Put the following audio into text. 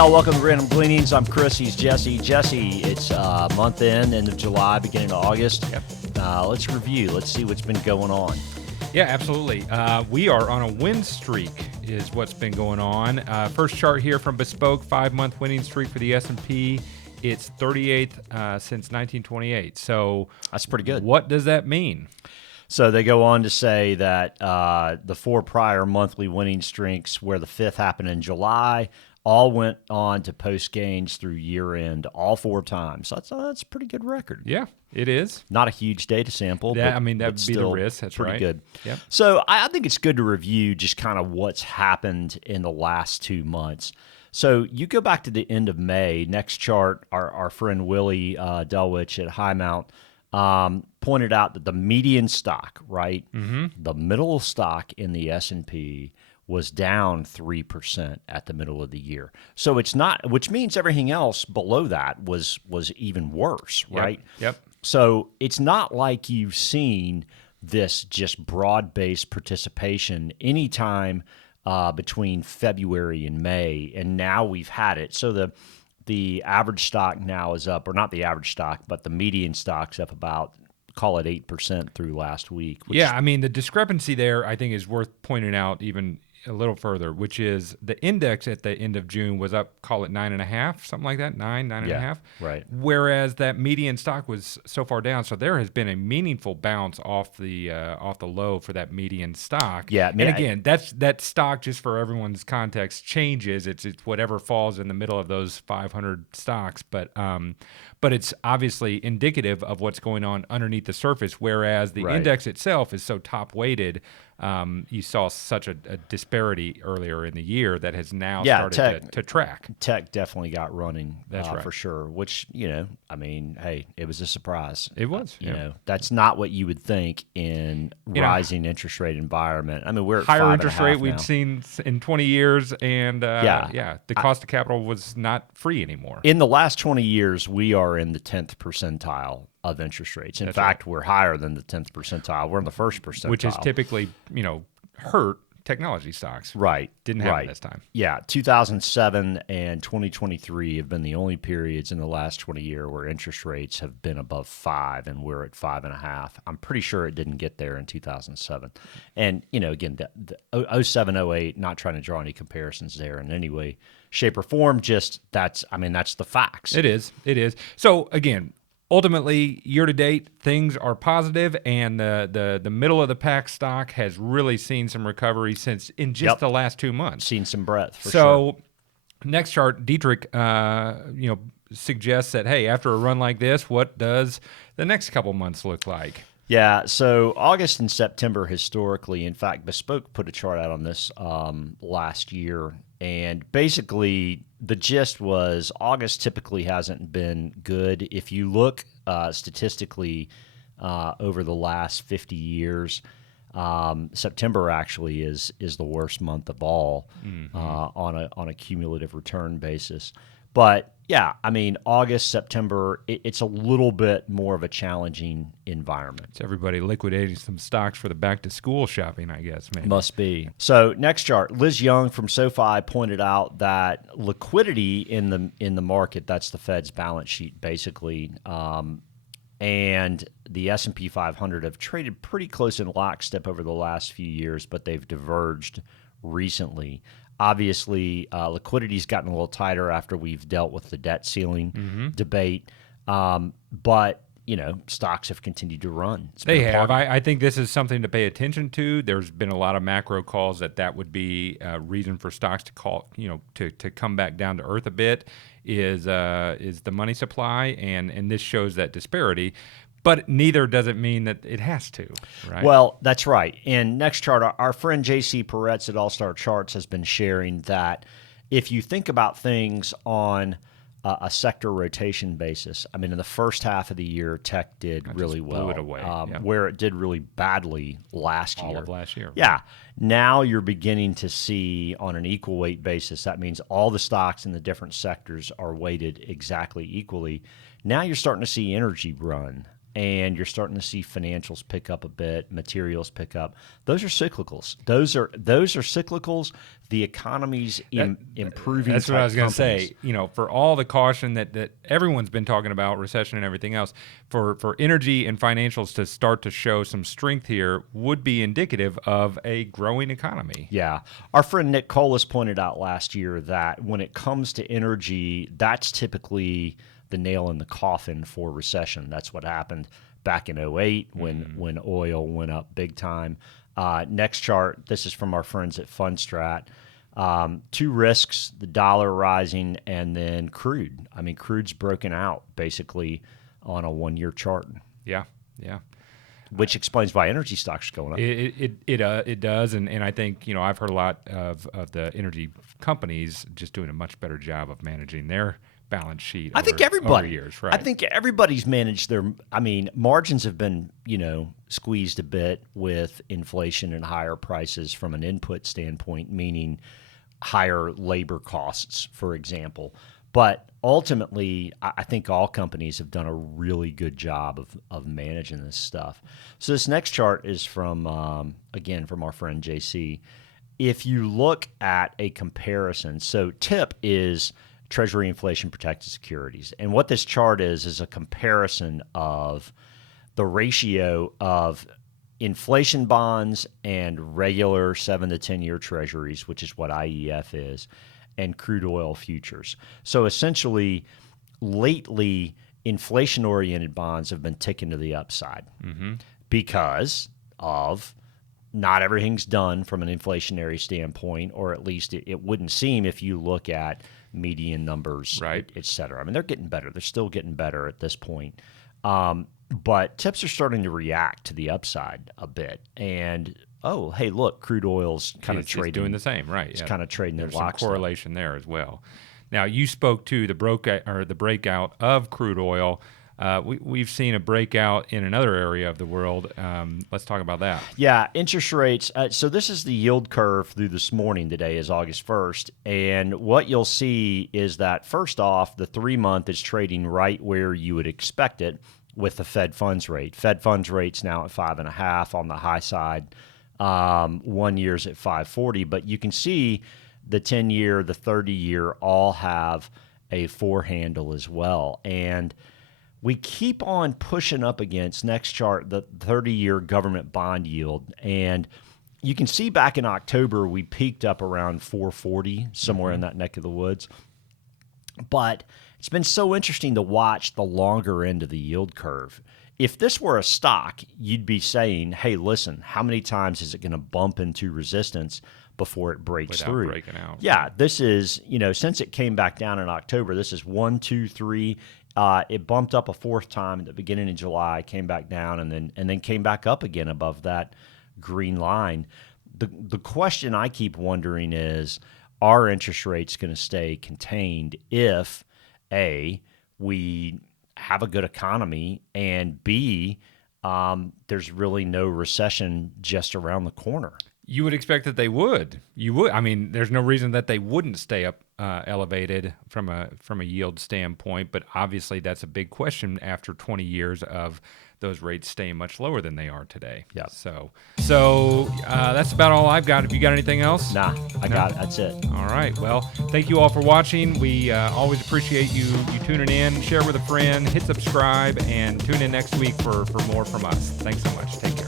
y'all. Welcome to Random Gleanings. I'm Chris. He's Jesse. Jesse, it's month end of July, beginning of August. Yep. Let's review. Let's see what's been going on. Yeah, absolutely. We are on a win streak is what's been going on. First chart here from Bespoke, 5-month winning streak for the S&P. It's 38th since 1928. So that's pretty good. What does that mean? So they go on to say that the 4 prior monthly winning streaks, where the 5th happened in July, all went on to post gains through year end, all 4 times. So that's a pretty good record. Yeah, it is. Not a huge data sample. Yeah, but, that would be the risk. That's pretty right. good. Yep. So I think it's good to review just kind of what's happened in the last 2 months. So you go back to the end of May. Next chart, our friend Willie Delwich at High Mount pointed out that the median stock, right, the middle stock in the S&P was down 3% at the middle of the year. So it's not, which means everything else below that was even worse, right? Yep. So it's not like you've seen this just broad-based participation anytime between February and May, and now we've had it. So the average stock now is up, or not the average stock, but the median stock's up about, call it 8% through last week. Yeah, I mean, the discrepancy there, I think, is worth pointing out even a little further, which is the index at the end of June was up, call it 9.5, something like that, 9.5. Right. Whereas that median stock was so far down, so there has been a meaningful bounce off the low for that median stock. Yeah, and again, that stock, just for everyone's context, changes. It's whatever falls in the middle of those 500 stocks, but it's obviously indicative of what's going on underneath the surface. Whereas the index itself is so top weighted. You saw such a disparity earlier in the year that has now started to track. Tech definitely got running, That's right. For sure, which, I mean, hey, it was a surprise. It was. You know, that's not what you would think in rising interest rate environment. I mean, we're at higher interest rate now. we've seen in 20 years, and the cost of capital was not free anymore. In the last 20 years, we are in the 10th percentile of interest rates. In fact, we're higher than the 10th percentile. We're in the first percentile. Which is typically, hurt technology stocks. Right. Didn't happen this time. Yeah. 2007 and 2023 have been the only periods in the last 20 years where interest rates have been above 5, and we're at 5.5. I'm pretty sure it didn't get there in 2007. And, again, the 07, 08, not trying to draw any comparisons there in any way, shape, or form. Just that's the facts. It is. So, again, ultimately, year-to-date, things are positive, and the middle of the pack stock has really seen some recovery since in just the last 2 months. Seen some breadth, for sure. So, next chart, Dietrich, suggests that, hey, after a run like this, what does the next couple months look like? Yeah, so August and September historically, in fact, Bespoke put a chart out on this last year, and basically the gist was August typically hasn't been good. If you look statistically over the last 50 years, September actually is the worst month of all on a cumulative return basis. But yeah, I mean, August, September, it's a little bit more of a challenging environment. It's everybody liquidating some stocks for the back-to-school shopping, I guess, maybe. Must be. So next chart, Liz Young from SoFi pointed out that liquidity in the market, that's the Fed's balance sheet, basically, and the S&P 500 have traded pretty close in lockstep over the last few years, but they've diverged recently. Obviously, liquidity's gotten a little tighter after we've dealt with the debt ceiling debate, but stocks have continued to run. They have. I think this is something to pay attention to. There's been a lot of macro calls that would be a reason for stocks to call, to come back down to earth a bit. Is the money supply, and this shows that disparity. But neither does it mean that it has to, right? Well, that's right. And next chart, our friend J.C. Peretz at All Star Charts has been sharing that if you think about things on a sector rotation basis, I mean, in the first half of the year, tech did really well. Blew it away. Where it did really badly last year. All of last year. Yeah. Now you're beginning to see on an equal weight basis, that means all the stocks in the different sectors are weighted exactly equally. Now you're starting to see energy run and you're starting to see financials pick up a bit, materials pick up. Those are cyclicals. Those are cyclicals. The economy's improving. That's what I was going to companies. say. You know, for all the caution that everyone's been talking about, recession and everything else, for energy and financials to start to show some strength here would be indicative of a growing economy. Yeah. Our friend Nick Colas pointed out last year that when it comes to energy, that's typically the nail in the coffin for recession. That's what happened back in 2008 when oil went up big time. Next chart, this is from our friends at Fundstrat. Two risks, the dollar rising and then crude. I mean, crude's broken out basically on a 1-year chart. Yeah. Which explains why energy stocks are going up. It does, and I think, you know, I've heard a lot of the energy companies just doing a much better job of managing their balance sheet. I think everybody. Over years, right? I think everybody's managed their. I mean, margins have been, squeezed a bit with inflation and higher prices from an input standpoint, meaning higher labor costs, for example. But ultimately, I think all companies have done a really good job of managing this stuff. So this next chart is from, again, from our friend JC. If you look at a comparison, so TIP is Treasury Inflation Protected Securities. And what this chart is a comparison of the ratio of inflation bonds and regular 7 to 10 year treasuries, which is what IEF is, and crude oil futures. So essentially, lately, inflation-oriented bonds have been ticking to the upside because of not everything's done from an inflationary standpoint, or at least it wouldn't seem if you look at median numbers, right, et cetera. I mean, they're getting better. They're still getting better at this point. But tips are starting to react to the upside a bit. And, oh, hey, look, crude oil's kind of trading. It's doing the same, right. It's kind of trading in lockstep. There's some correlation there as well. Now, you spoke to the breakout of crude oil. We've seen a breakout in another area of the world. Let's talk about that. Yeah, interest rates. So this is the yield curve through this morning. Today is August 1st. And what you'll see is that, first off, the 3-month is trading right where you would expect it with the Fed funds rate. Fed funds rate's now at 5.5 on the high side. 1 year's at 5.40. But you can see the 10-year, the 30-year all have a 4 handle as well. And we keep on pushing up against, next chart, the 30-year government bond yield. And you can see back in October, we peaked up around 440, somewhere in that neck of the woods. But it's been so interesting to watch the longer end of the yield curve. If this were a stock, you'd be saying, hey, listen, how many times is it going to bump into resistance before it breaks without through? Breaking out. Yeah, this is, since it came back down in October, this is 1, 2, 3. It bumped up a 4th time at the beginning of July, came back down, and then came back up again above that green line. The question I keep wondering is, are interest rates going to stay contained if, A, we have a good economy, and B, there's really no recession just around the corner? You would expect that they would. You would. I mean, there's no reason that they wouldn't stay up elevated from a yield standpoint. But obviously, that's a big question after 20 years of those rates staying much lower than they are today. Yeah. So that's about all I've got. Have you got anything else? Nah, I got it. That's it. All right. Well, thank you all for watching. We always appreciate you tuning in. Share with a friend. Hit subscribe, and tune in next week for more from us. Thanks so much. Take care.